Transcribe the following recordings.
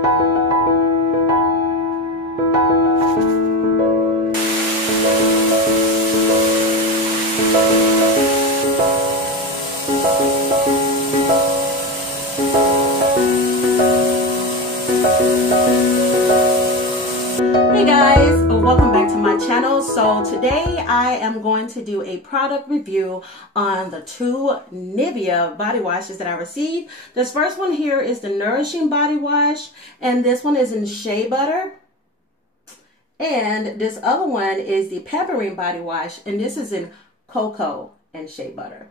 Hey guys, welcome back to my channel. So today I am going to do a product review on the two Nivea body washes that I received. This first one here is the Nourishing body wash, and this one is in shea butter. And this other one is the Pampering body wash, and this is in cocoa and shea butter.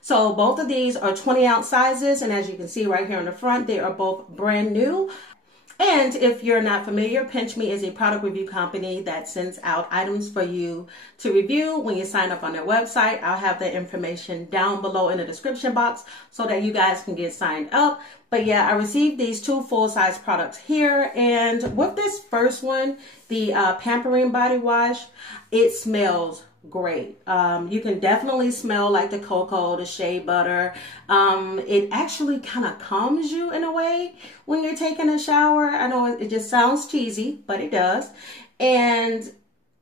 So both of these are 20-ounce sizes, and as you can see right here on the front, they are both brand new. And if you're not familiar, pinchme is a product review company that sends out items for you to review when you sign up on their website. I'll have the information down below in the description box so that you guys can get signed up. But yeah, I received these two full-size products here. And with this first one, the Pampering body wash, it smells great. You can definitely smell like the cocoa, the shea butter. It actually kind of calms you in a way when you're taking a shower. I know it just sounds cheesy, but it does. And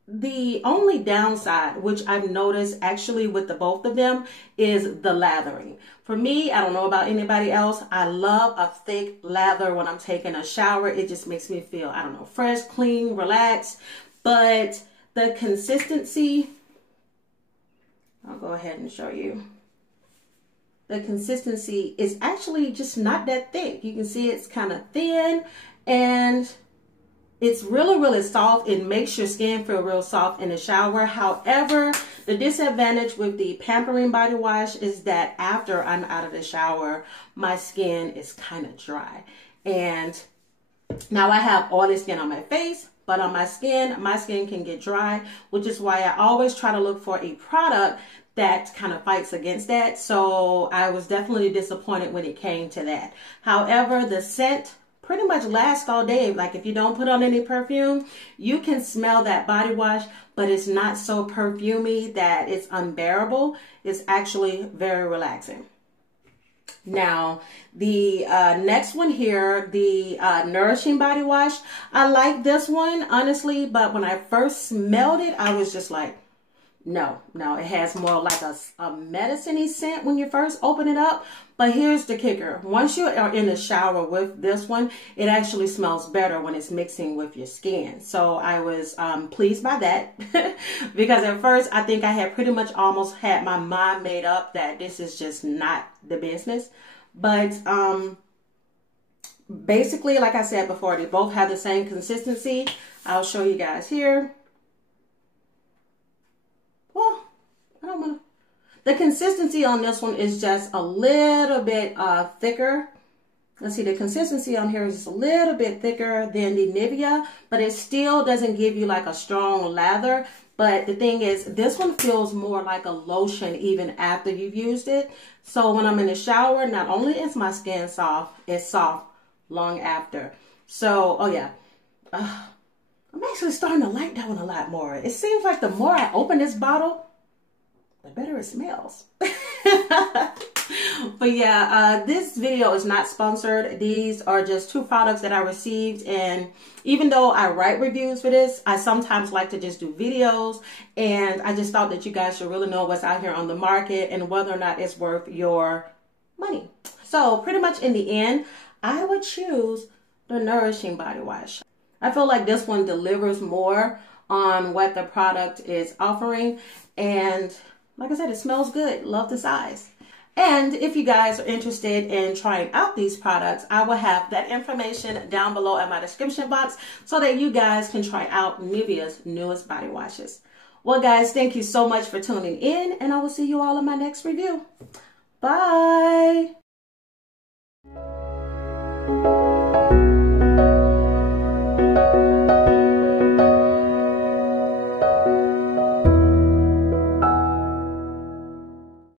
the only downside, which I've noticed actually with the both of them, is the lathering. For me, I don't know about anybody else, I love a thick lather when I'm taking a shower. It just makes me feel, I don't know, fresh, clean, relaxed. But the consistency, I'll go ahead and show you. The consistency is actually just not that thick. You can see it's kind of thin, and it's really, really soft. It makes your skin feel real soft in the shower. However, the disadvantage with the Pampering body wash is that after I'm out of the shower, my skin is kind of dry. And now I have oily skin on my face, but on my skin can get dry, which is why I always try to look for a product that kind of fights against that. So I was definitely disappointed when it came to that. However, the scent pretty much lasts all day. Like if you don't put on any perfume, you can smell that body wash, but it's not so perfumey that it's unbearable. It's actually very relaxing. Now, the next one here, the Nourishing body wash, I like this one, honestly, but when I first smelled it, I was just like, no, it has more like a medicine-y scent when you first open it up. But here's the kicker. Once you are in the shower with this one, it actually smells better when it's mixing with your skin. So I was pleased by that because at first I think I had pretty much almost had my mind made up that this is just not the business. But basically, like I said before, they both have the same consistency. I'll show you guys here. Well, I don't want to. The consistency on this one is just a little bit thicker. Let's see, the consistency on here is just a little bit thicker than the Nivea, but it still doesn't give you like a strong lather. But the thing is, this one feels more like a lotion even after you've used it. So when I'm in the shower, not only is my skin soft, it's soft long after. So, oh yeah. I'm actually starting to like that one a lot more. It seems like the more I open this bottle, the better it smells. But yeah, this video is not sponsored. These are just two products that I received, and even though I write reviews for this, I sometimes like to just do videos, and I just thought that you guys should really know what's out here on the market and whether or not it's worth your money. So pretty much in the end, I would choose the Nourishing body wash. I feel like this one delivers more on what the product is offering, and like I said, it smells good. Love the size. And if you guys are interested in trying out these products, I will have that information down below in my description box so that you guys can try out Nivea's newest body washes. Well guys, thank you so much for tuning in, and I will see you all in my next review. Bye.